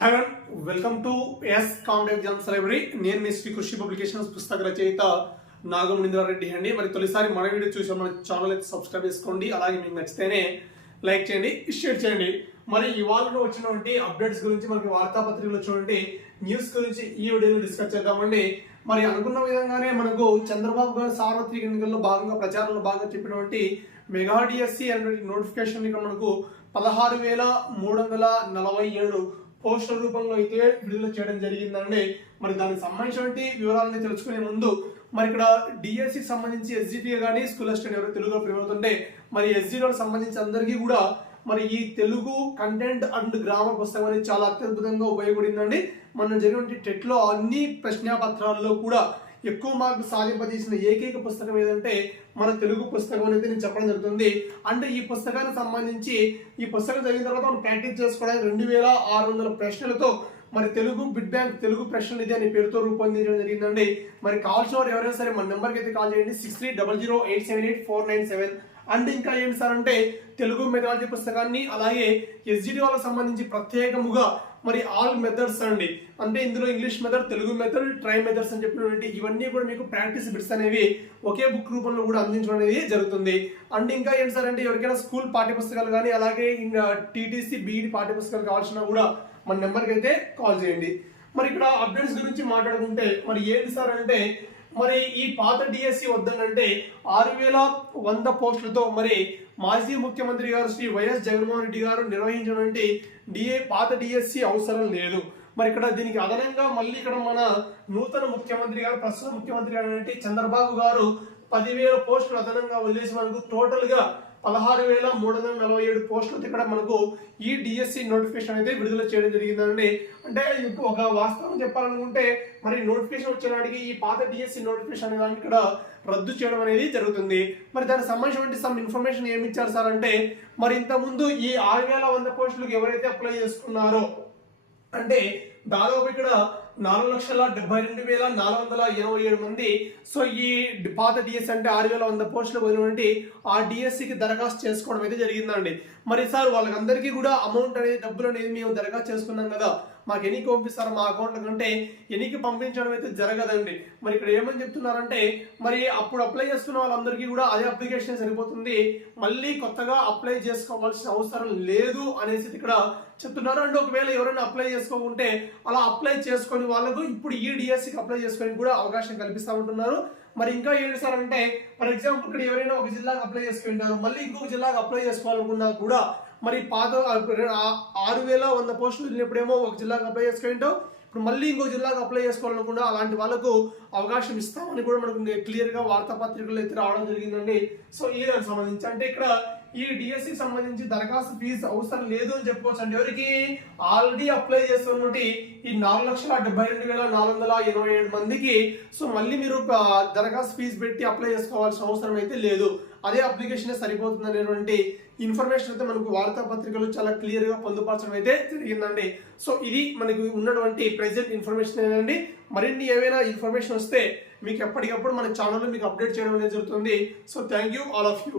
Hello welcome to S కాంబ్ exams library నేను మీ శ్రీ కృషి పబ్లికేషన్స్ పుస్తక రచయిత నాగమణీంద్రారెడ్డి అండి. మరి తొలిసారి మన వీడియో చూసి మన ఛానల్ అయితే సబ్స్క్రైబ్ చేసుకోండి. అలాగే మీకు నచ్చితేనే లైక్ చేయండి షేర్ చేయండి. మరి ఇవాళ వచ్చినటువంటి అప్డేట్స్ గురించి మనకి వార్తాపత్రికలు వచ్చినటువంటి న్యూస్ గురించి ఈ వీడియోలో డిస్కస్ చేద్దామండి. మరి అనుకున్న విధంగానే మనకు చంద్రబాబు గారు సార్వత్రిక ఎన్నికల్లో భాగంగా ప్రచారంలో భాగంగా చెప్పినటువంటి మెగా డిఎస్సి అనేటువంటి నోటిఫికేషన్ ఇక్కడ మనకు పదహారు వేల మూడు వందల నలభై ఏడు పోస్టర్ రూపంలో అయితే విడుదల చేయడం జరిగిందండి మరి దానికి సంబంధించినటువంటి వివరాలని తెలుసుకునే ముందు మరి ఇక్కడ డిఎస్సి సంబంధించి ఎస్జిటి కానీ స్కూల్ అసిస్టెంట్ ఎవరు తెలుగులో ప్రిమవుతుంటే మరి ఎస్జిటికి సంబంధించి అందరికీ కూడా మరి ఈ తెలుగు కంటెంట్ అండ్ గ్రామర్ పుస్తకం అనేది చాలా అత్యద్భుతంగా ఉపయోగపడిందండి. మనం జరిగినటువంటి టెట్లో అన్ని ప్రశ్నాపత్రాల్లో కూడా ఎక్కువ మార్కు సాధింపజేసిన ఏకైక పుస్తకం ఏదంటే మన తెలుగు పుస్తకం అనేది నేను చెప్పడం జరుగుతుంది. అంటే ఈ పుస్తకానికి సంబంధించి ఈ పుస్తకం చదివిన తర్వాత మనం ప్రాక్టీస్ చేసుకోవడానికి రెండు వేల ఆరు వందల ప్రశ్నలతో మరి తెలుగు బిడ్ బ్యాంక్ తెలుగు ప్రశ్నలు ఇది అనే పేరుతో రూపొందించడం జరిగిందండి. మరి కాల్స్ వారు ఎవరైనా సరే మన నెంబర్కి అయితే కాల్ చేయండి. Six three double zero eight seven eight four nine seven. And ఇంకా ఏంటి సార్ అంటే తెలుగు మెథాలజీ పుస్తకాన్ని అలాగే ఎస్జిటి వాళ్ళకి సంబంధించి ప్రత్యేకముగా మరి ఆల్ మెథడ్స్ అండి. అంటే ఇందులో English method Telugu method try methods అని చెప్పినటువంటి ఇవన్నీ కూడా మీకు ప్రాక్టీస్ బిట్స్ అనేవి ఒకే బుక్ రూపంలో కూడా అందించడం అనేది జరుగుతుంది. అండ్ ఇంకా ఏంటి సార్ అంటే ఎవరికైనా స్కూల్ పాఠ్యపుస్తకాలు కానీ అలాగే ఇంకా టీటీసీ బీఈడి పాఠ్యపుస్తకాలు కావాల్సిన కూడా మన నెంబర్కి అయితే కాల్ చేయండి. మరి ఇక్కడ అప్డేట్స్ గురించి మాట్లాడుకుంటే మరి ఏంటి సార్ అంటే మరి ఈ పాత డిఎస్సి వద్దనంటే ఆరు వేల వంద పోస్టులతో మరి మాజీ ముఖ్యమంత్రి గారు శ్రీ వైఎస్ జగన్మోహన్ రెడ్డి గారు నిర్వహించినటువంటి డిఏ పాత డిఎస్సి అవసరం లేదు. మరి ఇక్కడ దీనికి అదనంగా మళ్ళీ ఇక్కడ మన నూతన ముఖ్యమంత్రి గారు ప్రస్తుత ముఖ్యమంత్రి గారు చంద్రబాబు గారు పదివేల పోస్టులు అదనంగా వదిలేసి మనకు టోటల్గా పదహారు వేల మూడు వందల నలభై ఏడు పోస్టులతో ఇక్కడ మనకు ఈ డిఎస్సి నోటిఫికేషన్ అయితే విడుదల చేయడం జరిగిందండి. అంటే ఇప్పుడు ఒక వాస్తవం చెప్పాలనుకుంటే మరి నోటిఫికేషన్ వచ్చేనాటికి ఈ పాత డిఎస్సి నోటిఫికేషన్ అనే దాన్ని ఇక్కడ రద్దు చేయడం అనేది జరుగుతుంది. మరి దానికి సంబంధించినటువంటి సమ్ ఇన్ఫర్మేషన్ ఏమి ఇచ్చారు సార్ అంటే మరి ఇంతకుముందు ఈ ఆరు వేల వంద పోస్టులకు ఎవరైతే అప్లై చేసుకున్నారో అంటే దాదాపు ఇక్కడ నాలుగు లక్షల డెబ్బై రెండు వేల నాలుగు వందల ఇరవై ఏడు మంది. సో ఈ పాత డిఎస్ అంటే ఆరు వేల వంద పోస్టులు పోయినటువంటి ఆ డిఎస్సికి దరఖాస్తు చేసుకోవడం అయితే జరిగిందండి. మరి సార్ వాళ్ళకందరికీ కూడా అమౌంట్ అనేది డబ్బులు అనేది మేము దరఖాస్తు చేసుకున్నాం కదా. మాకు ఎన్ని పంపిస్తారు? మా అకౌంట్ కంటే ఎన్నికి పంపించడం అయితే జరగదండి. మరి ఇక్కడ ఏమని చెప్తున్నారంటే మరి అప్పుడు అప్లై చేసుకున్న వాళ్ళందరికీ కూడా అదే అప్లికేషన్ సరిపోతుంది. మళ్ళీ కొత్తగా అప్లై చేసుకోవాల్సిన అవసరం లేదు అనేసి ఇక్కడ చెప్తున్నారు. అండ్ ఒకవేళ ఎవరైనా అప్లై చేసుకోకుంటే అలా అప్లై చేసుకొని వాళ్ళకు ఇప్పుడు ఈ డిఎస్సికి అప్లై చేసుకొని కూడా అవకాశం కల్పిస్తూ ఉంటున్నారు. మరి ఇంకా ఏంటి సార్ అంటే ఫర్ ఎగ్జాంపుల్ ఇక్కడ ఎవరైనా ఒక జిల్లాకు అప్లై చేసుకుంటారు. మళ్ళీ ఇంకొక జిల్లాకు అప్లై చేసుకోవాలనుకున్నా కూడా మరి పాత ఆరు వేల వంద పోస్టులు వెళ్ళినప్పుడేమో ఒక జిల్లాకు అప్లై చేసుకుంటాం ఇప్పుడు మళ్ళీ ఇంకో జిల్లాకు అప్లై చేసుకోవాలనుకున్నా అలాంటి వాళ్ళకు అవకాశం ఇస్తామని కూడా మనకు క్లియర్గా వార్తాపత్రికలు అయితే రావడం జరిగిందండి. సో ఈ దానికి సంబంధించి అంటే ఇక్కడ ఈ డిఎస్సి సంబంధించి దరఖాస్తు ఫీజు అవసరం లేదు అని చెప్పుకోవచ్చు. అండి ఎవరికి ఆల్రెడీ అప్లై చేస్తున్నటువంటి ఈ నాలుగు లక్షల డెబ్బై రెండు వేల నాలుగు వందల ఇరవై ఏడు మందికి సో మళ్ళీ మీరు దరఖాస్తు ఫీజు పెట్టి అప్లై చేసుకోవాల్సిన అవసరం అయితే లేదు. అదే అప్లికేషన్ సరిపోతుంది అనేటువంటి ఇన్ఫర్మేషన్ అయితే మనకు వార్తాపత్రికలు చాలా క్లియర్గా పొందుపరచడం అయితే జరిగిందండి. సో ఇది మనకు ఉన్నటువంటి ప్రెసెంట్ ఇన్ఫర్మేషన్ అండి. మరిన్ని ఏవైనా ఇన్ఫర్మేషన్ వస్తే మీకు ఎప్పటికప్పుడు మన ఛానల్లో మీకు అప్డేట్ చేయడం అనేది జరుగుతుంది. So thank you all of you